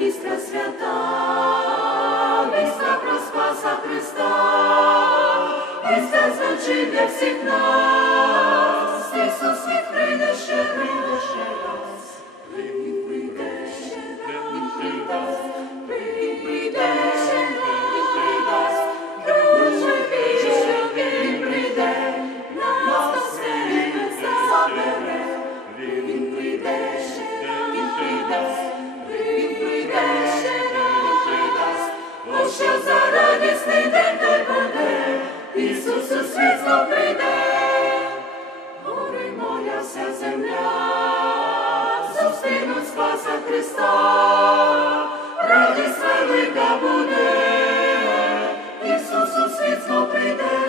Вістка свята, вістка про Спаса Христа, вістка звучить для всіх нас. Ісус світ прийде ще раз. Він прийде ще раз. Він прийде ще раз. Друже, віщо він прийде, нас до себе забере. Він прийде ще раз. Він прийде ще раз. О, що за радісний день той буде, Ісус у світ знов прийде. Гори моря, вся земля зустрінуть Спаса Христа. Радість велика буде, Ісус у світ знов прийде.